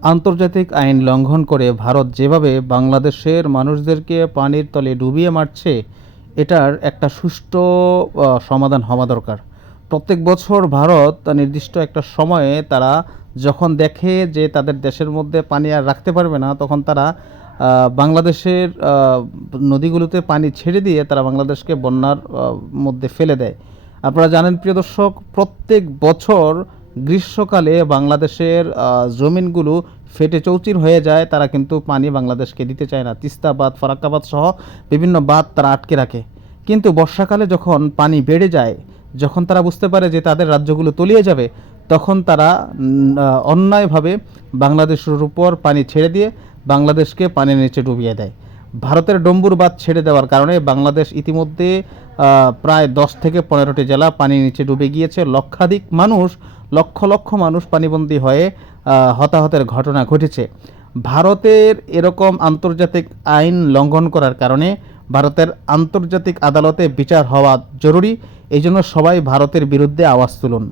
আন্তর্জাতিক আইন লঙ্ঘন করে ভারত যেভাবে বাংলাদেশের মানুষদেরকে পানির তলে ডুবিয়ে মারছে, এটার একটা সুষ্ঠু সমাধান হওয়া দরকার। প্রত্যেক বছর ভারত নির্দিষ্ট একটা সময়ে তারা যখন দেখে যে তাদের দেশের মধ্যে পানি আর রাখতে পারবে না, তখন তারা বাংলাদেশের নদীগুলোতে পানি ছেড়ে দিয়ে তারা বাংলাদেশকে বন্যার মধ্যে ফেলে দেয়। আপনারা জানেন প্রিয় দর্শক, প্রত্যেক বছর গ্রীষ্মকালে বাংলাদেশের জমিনগুলো ফেটে চৌচির হয়ে যায়, তারা কিন্তু পানি বাংলাদেশকে দিতে চায় না। তিস্তা বাঁধ, ফারাক্কা বাঁধ সহ বিভিন্ন বাঁধ তারা আটকে রাখে। কিন্তু বর্ষাকালে যখন পানি বেড়ে যায়, যখন তারা বুঝতে পারে যে তাদের রাজ্যগুলো তলিয়ে যাবে, তখন তারা অন্যায়ভাবে বাংলাদেশের উপর পানি ছেড়ে দিয়ে বাংলাদেশকে পানির নিচে ডুবিয়ে দেয়। ভারতের ডম্বুর বাঁধ ছেড়ে দেওয়ার কারণে বাংলাদেশ ইতিমধ্যে প্রায় 10 থেকে 15টি জেলা পানির নিচে ডুবে গিয়েছে। লক্ষাধিক মানুষ, লক্ষ লক্ষ মানুষ পানিবন্দী হয়ে হতাহতের ঘটনা ঘটেছে। ভারতের এরকম আন্তর্জাতিক আইন লঙ্ঘন করার কারণে ভারতের আন্তর্জাতিক আদালতে বিচার হওয়া জরুরি। এই জন্য সবাই ভারতের বিরুদ্ধে আওয়াজ তুলুন।